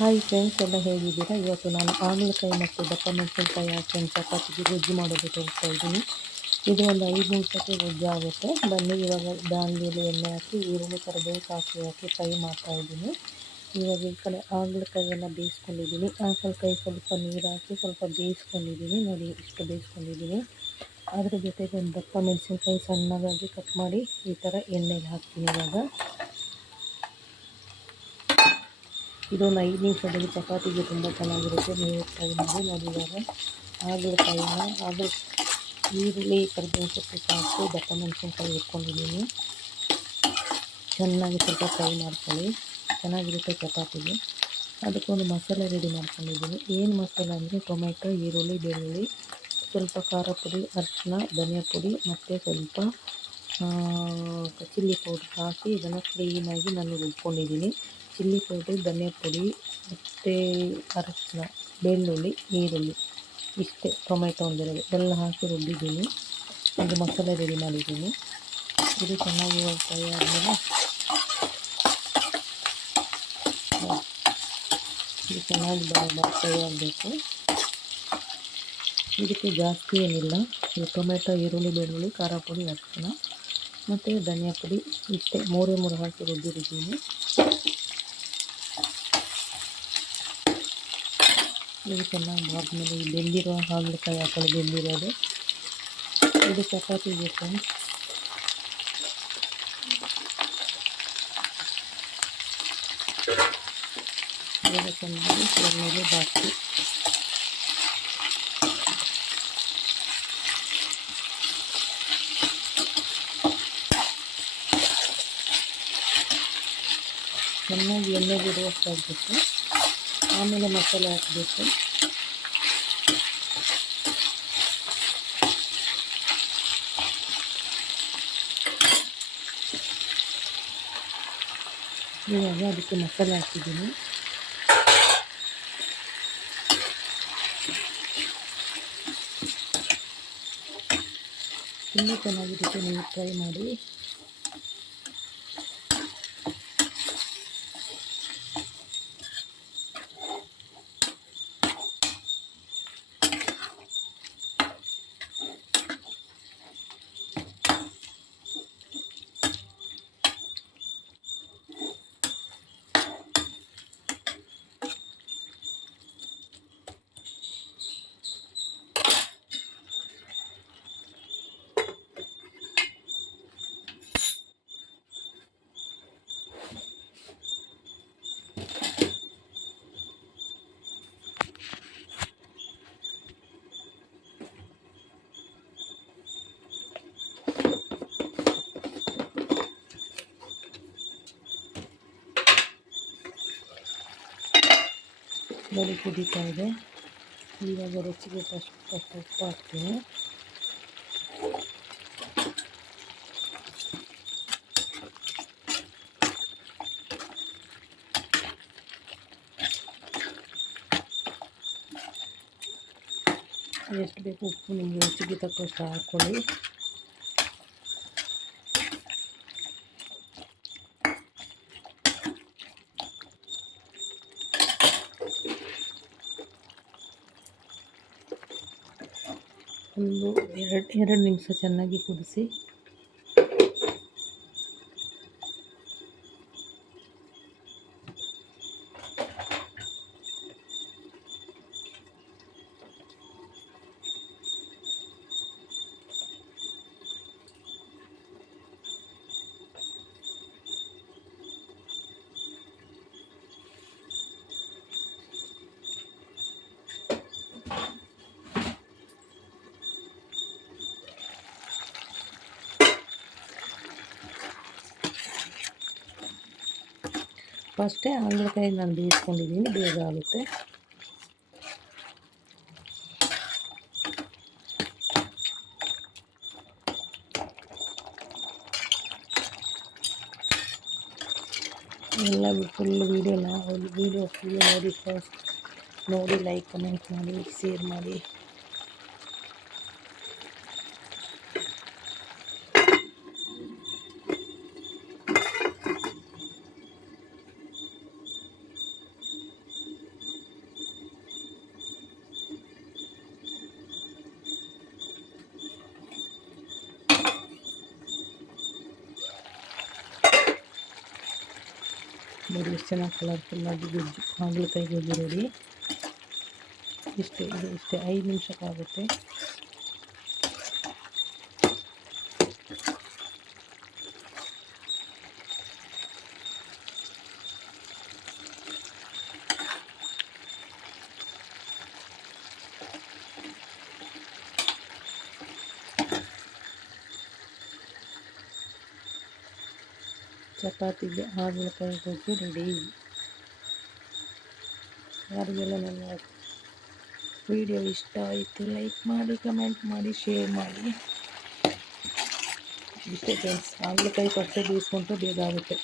Hi friends, ಎಲ್ಲ ಹೇಗಿದ್ದೀರಾ? ಇವತ್ತು ನಾನು ಹಾಗಲಕಾಯಿ ಮತ್ತು ದಪ್ಪ ಮೆಣಸಿನಕಾಯಿ ಹಾಕಿ ಚಪಾತಿಗೆ ಗೊಜ್ಜು ಮಾಡೋದು ತೋರಿಸ್ತಾ ಇದ್ದೀನಿ. ಇದು ಒಂದು 5 ನಿಮಿಷಕ್ಕೆ ಗೊಜ್ಜು ಆಗುತ್ತೆ. ಬನ್ನಿ, ಇವಾಗ ಬಾಣಲೆಯಲ್ಲಿ ಎಣ್ಣೆ ಹಾಕಿ ಈರುಳ್ಳಿ, ಕರಿಬೇವು, ಸಾಸಿವೆ ಹಾಕಿ ಫ್ರೈ ಮಾಡ್ತಾ ಇದ್ದೀನಿ. ಇವಾಗ ಈ ಕಡೆ ಹಾಗಲಕಾಯಿಯನ್ನು ಬೇಯಿಸ್ಕೊಂಡಿದ್ದೀನಿ. ಹಾಗಲಕಾಯಿ ಸ್ವಲ್ಪ ನೀರು ಹಾಕಿ ಸ್ವಲ್ಪ ಬೇಯಿಸ್ಕೊಂಡಿದ್ದೀನಿ. ನೋಡಿ, ಇಷ್ಟು ಬೇಯಿಸ್ಕೊಂಡಿದ್ದೀನಿ. ಅದ್ರ ಜೊತೆಗೆ ಒಂದು ದಪ್ಪ ಮೆಣಸಿನಕಾಯಿ ಸಣ್ಣದಾಗಿ ಕಟ್ ಮಾಡಿ ಈ ಥರ ಎಣ್ಣೆಗೆ ಹಾಕ್ತೀನಿ. ಇವಾಗ ಇದೊಂದು 5 ನಿಮಿಷದಲ್ಲಿ ಚಪಾತಿಗೆ ತುಂಬ ಚೆನ್ನಾಗಿರುತ್ತೆ. ನೀವು ಟ್ರೈ ಮಾಡಿ. ನೋಡಿ, ಇವಾಗ ಹಾಗಲಕಾಯಿನ ಈರುಳ್ಳಿ, ಕರಿಬೇವು ಸೊಪ್ಪು ಸಾಕು ದಪ್ಪ ಮೆಣಸಿನ್ಕಾಯಿ ಇಟ್ಕೊಂಡಿದ್ದೀನಿ. ಚೆನ್ನಾಗಿ ಸ್ವಲ್ಪ ಫ್ರೈ ಮಾಡ್ಕೊಳ್ಳಿ, ಚೆನ್ನಾಗಿರುತ್ತೆ ಚಪಾತಿಗೆ. ಅದಕ್ಕೊಂದು ಮಸಾಲೆ ರೆಡಿ ಮಾಡ್ಕೊಂಡಿದ್ದೀನಿ. ಏನು ಮಸಾಲೆ ಅಂದರೆ ಟೊಮೆಟೊ, ಈರುಳ್ಳಿ, ಬೆಳ್ಳುಳ್ಳಿ, ಸ್ವಲ್ಪ ಖಾರ ಪುಡಿ, ಅರಿಶಿನ, ಧನಿಯಾ ಪುಡಿ ಮತ್ತು ಸ್ವಲ್ಪ ಚಿಲ್ಲಿ ಪೌಡ್ರ್ ಹಾಕಿ ಇದನ್ನು ಕ್ಲೀನಾಗಿ ನಾನು ರುಬ್ಕೊಂಡಿದ್ದೀನಿ. ಚಿಲ್ಲಿ ಪೌಡ್ರು, ಧನಿಯಾ ಪುಡಿ ಮತ್ತು ಅರಿಶಿನ, ಬೆಳ್ಳುಳ್ಳಿ, ಈರುಳ್ಳಿ ಇಷ್ಟೇ, ಟೊಮೆಟೊ ಒಂದೆರಡು ಎಲ್ಲ ಹಾಕಿ ರುಬ್ಬಿದ್ದೀನಿ. ಒಂದು ಮಸಾಲೆ ರೆಡಿ ಮಾಡಿದ್ದೀನಿ. ಇದು ಚೆನ್ನಾಗಿ ಫ್ರೈ ಆದಮೇಲೆ ಇದು ಚೆನ್ನಾಗಿ ಫ್ರೈ ಆಗಬೇಕು. ಇದಕ್ಕೆ ಜಾಸ್ತಿ ಏನಿಲ್ಲ. ಇದು ಟೊಮೆಟೊ, ಈರುಳ್ಳಿ, ಬೆಳ್ಳುಳ್ಳಿ, ಖಾರ ಪುಡಿ, ಅರಿಶಿನ ಮತ್ತು ಧನಿಯಾ ಪುಡಿ ಇಷ್ಟೇ, ಮೂರೇ ಹಾಕಿ ರುಬ್ಬಿದ್ದೀನಿ. ಇದು ಚೆನ್ನಾಗಿ ಬಾದ್ಮೇಲೆ ಈ ಬೆಂದಿರೋ ಹಾಗಲಕಾಯಿ ಹಾಕೊಳ್ಳಿ, ಬೆಂದಿರೋದು. ಇದು ಚಪಾತಿಗೆ ಫ್ರೆಂಡ್ಸ್. ಇವಾಗ ಚೆನ್ನಾಗಿ ಮೇಲೆ ಬಾಕಿ ಚೆನ್ನಾಗಿ ಎಣ್ಣೆ ಬಿಡುವಷ್ಟಾಗಬೇಕು. ಆಮೇಲೆ ಮಸಾಲೆ ಹಾಕಬೇಕು. ಇವಾಗ ಅದಕ್ಕೆ ಮಸಾಲೆ ಹಾಕಿದ್ದೀನಿ. ತುಂಬ ಚೆನ್ನಾಗಿರುತ್ತೆ, ನೀವು ಟ್ರೈ ಮಾಡಿ. ಬರೀ ಕುದೀತಾ ಇದೆ. ಇವಾಗ ರುಚಿಗೆ ಫಸ್ಟ್ ಉಪ್ಪು ಹಾಕ್ತೀನಿ. ಎಷ್ಟು ಬೇಕು ಉಪ್ಪು ನಿಮಗೆ ರುಚಿಗೆ ತಕ್ಕಷ್ಟು ಹಾಕ್ಕೊಳ್ಳಿ. ಒಂದು ಎರಡು ನಿಮಿಷ ಚೆನ್ನಾಗಿ ಕುದಿಸಿ. ಫಸ್ಟೇ ಹಾಗಲಕಾಯಿ ನಾನು ಬೇಯಿಸ್ಕೊಂಡಿದ್ದೀನಿ, ಬೇಗ ಆಗುತ್ತೆ. ಎಲ್ಲ ಫುಲ್ ವೀಡಿಯೋ ಫುಲ್ ನೋಡಿ ಫ್ರೆಂಡ್ಸ್. ನೋಡಿ, ಲೈಕ್, ಕಮೆಂಟ್ ಮಾಡಿ, ಶೇರ್ ಮಾಡಿ. ನೋಡಿ ಎಷ್ಟು ಚೆನ್ನಾಗಿ ಕಲರ್ಫುಲ್ಲಾಗಿ ಗೊಜ್ಜು ಹಾಗಲಕಾಯಿ ಗೊಜ್ಜು ರೆಡಿ. ಇಷ್ಟೇ, ಇದು ಇಷ್ಟೇ 5 ನಿಮಿಷಕ್ಕಾಗುತ್ತೆ. ಚಪಾತಿಗೆ ಹಾಗಲಕಾಯಿ ಗೊಜ್ಜು ರೆಡಿ. ಯಾರಿಗೆಲ್ಲ ನನ್ನ ವಿಡಿಯೋ ಇಷ್ಟ ಆಯಿತು ಲೈಕ್ ಮಾಡಿ, ಕಮೆಂಟ್ ಮಾಡಿ, ಶೇರ್ ಮಾಡಿ. ಇಷ್ಟೇ ಫ್ರೆಂಡ್ಸ್, ಹಾಗಲಕಾಯಿ ಫಸ್ಟೇ ಬೇಯಿಸ್ಕೊಂಡ್ರೆ ಬೇಗ ಆಗುತ್ತೆ.